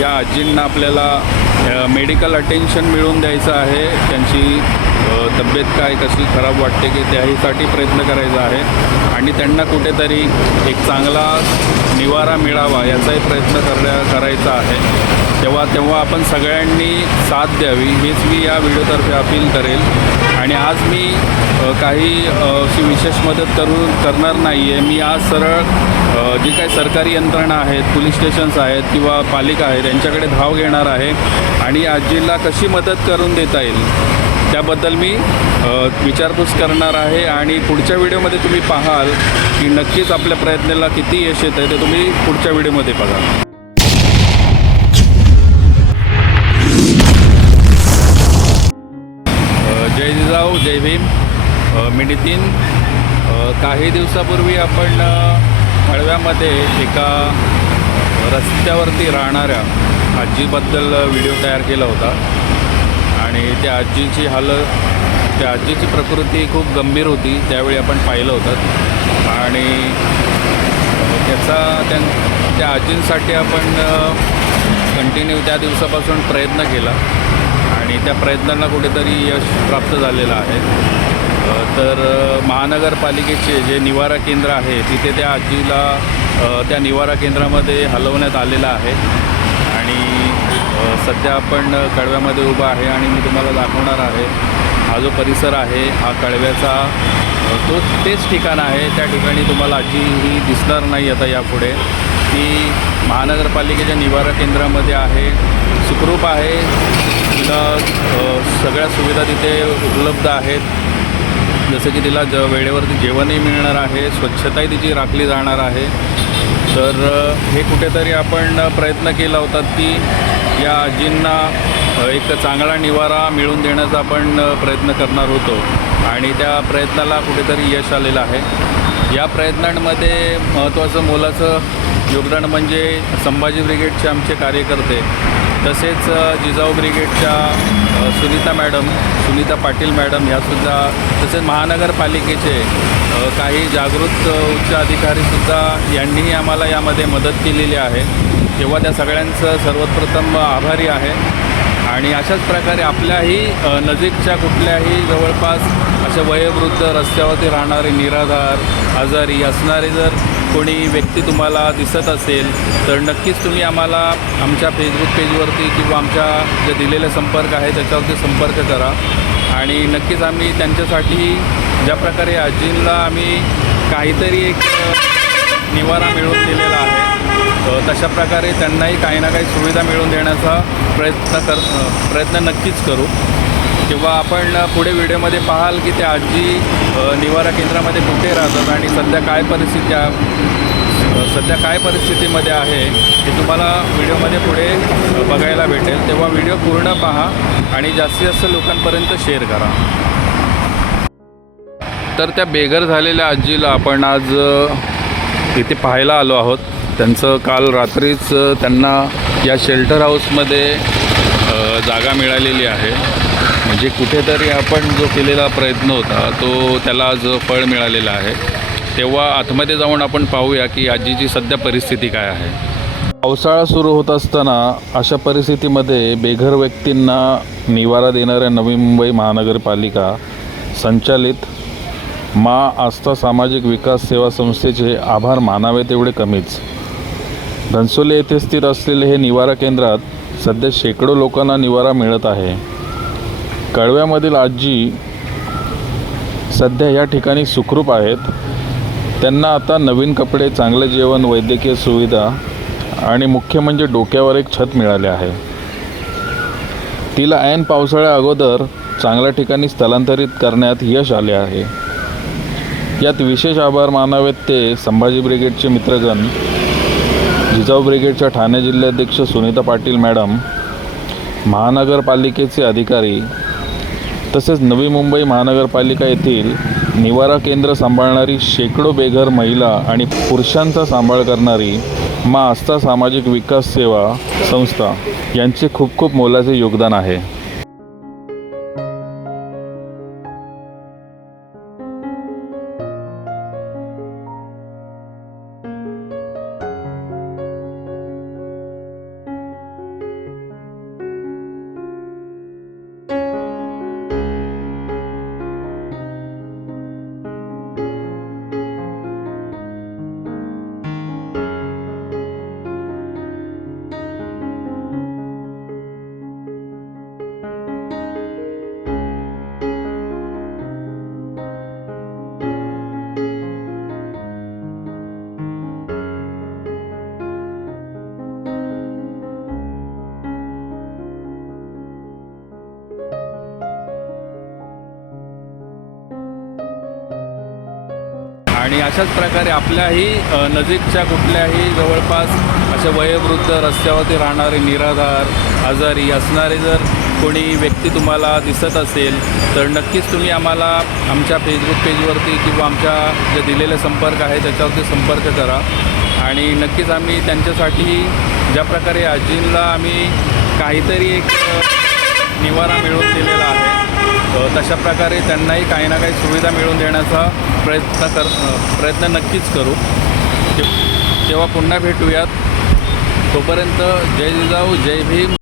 या आजींना आपल्याला मेडिकल अटेन्शन मिळवून द्यायचं आहे. त्यांची तब्येत काय कशी खराब वाटते की त्याहीसाठी प्रयत्न करायचा आहे. आणि त्यांना कुठेतरी एक चांगला निवारा मिळावा याचाही प्रयत्न करण्या करायचा आहे. तेव्हा तेव्हा आपण सगळ्यांनी साथ द्यावी हेच मी या व्हिडिओतर्फे अपील करेल. आणि आज मी काही अशी विशेष मदत करू करणार नाही आहे मी आज सरळ जी काही सरकारी यंत्रणा आहेत पोलीस स्टेशन्स आहेत किंवा पालिका आहेत यांच्याकडे धाव घेणार आहे आणि आजीला कशी मदत करून देता येईल त्याबद्दल मी विचारपूस करणार आहे आणि पुढच्या व्हिडिओमध्ये तुम्ही पाहाल की नक्कीच आपल्या प्रयत्नाला किती यश येतं आहे ते तुम्ही पुढच्या व्हिडिओमध्ये बघा जय जिजाऊ जय भीम. मी नितीन. काही दिवसापूर्वी आपण हळव्यामध्ये एका रस्त्यावरती राहणाऱ्या आजीबद्दल व्हिडिओ तयार केला होता. आणि त्या आजीची हाल त्या आजीची प्रकृती खूप गंभीर होती त्यावेळी आपण पाहिलं होतं. आणि त्याचा त्या त्या आजींसाठी आपण कंटिन्यू त्या दिवसापासून प्रयत्न केला. आणि त्या प्रयत्नांना कुठेतरी यश प्राप्त झालेलं आहे. तर महानगरपालिकेचे जे निवारा केंद्र आहे तिथे त्या आजीला त्या निवारा केंद्रामध्ये हलवण्यात आलेलं आहे. आणि सध्या आपण कळव्यामध्ये उभा आहे आणि मी तुम्हाला दाखवणार आहे हा जो परिसर आहे हा कळव्याचा तो तेच ठिकाण आहे. त्या ठिकाणी तुम्हाला आजी ही दिसणार नाही आता यापुढे. ती महानगरपालिकेच्या निवारा केंद्रामध्ये आहे. सुखरूप आहे. तिला सगळ्या सुविधा तिथे उपलब्ध आहेत. जसं की तिला ज वेळेवरती जेवणही मिळणार आहे स्वच्छताही तिची राखली जाणार आहे. तर हे कुठेतरी आपण प्रयत्न केला होता की या आजींना एक चांगला निवारा मिळवून देण्याचा आपण प्रयत्न करणार होतो. आणि त्या प्रयत्नाला कुठेतरी यश आलेलं आहे. या प्रयत्नांमध्ये महत्त्वाचं मोलाचं योगदान म्हणजे संभाजी ब्रिगेडचे आमचे कार्यकर्ते. तसेच जिजाऊ ब्रिगेडच्या सुनीता मॅडम सुनीता पाटील मॅडम ह्यासुद्धा तसेच महानगरपालिकेचे काही जागृत उच्च अधिकारीसुद्धा यांनीही आम्हाला यामध्ये मदत केलेली आहे. तेव्हा त्या सगळ्यांचं सर्वप्रथम आभारी आहे. आणि अशाच प्रकारे आपल्याही नजीकच्या कुठल्याही जवळपास अशा वयोवृद्ध रस्त्यावरती राहणारे निराधार आजारी असणारे जर कोणी व्यक्ती तुम्हाला दिसत असेल तर नक्कीच तुम्ही आम्हाला आमच्या फेसबुक पेजवरती किंवा आमच्या जे दिलेले संपर्क आहे त्याच्यावरती संपर्क करा. आणि नक्कीच आम्ही त्यांच्यासाठी ज्या प्रकारे आजींना आम्ही काहीतरी एक निवारा मिळवून दिलेला आहे तशा प्रकारे त्यांनाही काही ना काही सुविधा मिळवून देण्याचा प्रयत्न कर प्रयत्न नक्कीच करू. किंवा आपण पुढे व्हिडिओमध्ये पाहाल की त्या आजी निवारा केंद्रामध्ये कुठे राहतात आणि सध्या काय परिस्थिती सध्या काय परिस्थितीमध्ये आहे हे तुम्हाला व्हिडिओमध्ये पुढे बघायला भेटेल. तेव्हा व्हिडिओ पूर्ण पहा आणि जास्तीत जास्त लोकांपर्यंत शेअर करा. तर त्या बेघर झालेल्या आजीला आपण आज इथे पाहायला आलो आहोत. त्यांचं काल रात्रीच त्यांना या शेल्टर हाऊसमध्ये जागा मिळालेली आहे. म्हणजे कुठेतरी आपण जो केलेला प्रयत्न होता तो त्याला आज फळ मिळालेलं आहे. तेव्हा आतमध्ये जाऊन आपण पाहूया की आजीची सध्या परिस्थिती काय आहे. पावसाळा सुरू होत असताना अशा परिस्थितीमध्ये बेघर व्यक्तींना निवारा देणाऱ्या नवी मुंबई महानगरपालिका संचालित मा आस्था सामाजिक विकास सेवा संस्थेचे आभार मानावे तेवढे कमीच. घनसोली येथे स्थित असलेले हे निवारा केंद्रात सध्या शेकडो लोकांना निवारा मिळत आहे. कळव्यामधील आजी सध्या या ठिकाणी सुखरूप आहेत. त्यांना आता नवीन कपडे चांगले जेवण वैद्यकीय सुविधा आणि मुख्य म्हणजे डोक्यावर एक छत मिळाले आहे. तिला ऐन पावसाळ्या अगोदर चांगल्या ठिकाणी स्थलांतरित करण्यात यश आले आहे. यात विशेष आभार मानावेत ते संभाजी ब्रिगेडचे मित्रगण जिजाऊ ब्रिगेडच्या ठाणे जिल्हाध्यक्ष सुनीता पाटील मॅडम महानगरपालिकेचे अधिकारी तसेच नवी मुंबई महानगरपालिका येथील निवारा केंद्र सांभाळणारी शेकडो बेघर महिला आणि पुरुषांचा सांभाळ करणारी मा आस्था सामाजिक विकास सेवा संस्था यांचे खूप खूप मोलाचे योगदान आहे. आणि अशाच प्रकारे आपल्याही नजीकच्या कुठल्याही जवळपास असे वयोवृद्ध रस्त्यावरती राहणारे निराधार आजारी असणारे जर कोणी व्यक्ती तुम्हाला दिसत असेल तर नक्कीच तुम्ही आम्हाला आमच्या फेसबुक पेजवरती किंवा आमच्या जे दिलेले संपर्क आहे त्याच्यावरती संपर्क करा. आणि नक्कीच आम्ही त्यांच्यासाठी ज्या प्रकारे आजींना आम्ही काहीतरी एक निवारा मिळवून दिलेला आहे तशा प्रकारे त्यांनाही काही ना काही सुविधा मिळवून देण्याचा प्रयत्न कर प्रयत्न नक्कीच करू. तेव्हा पुन्हा भेटूयात. तोपर्यंत जय जिजाऊ जय भीम.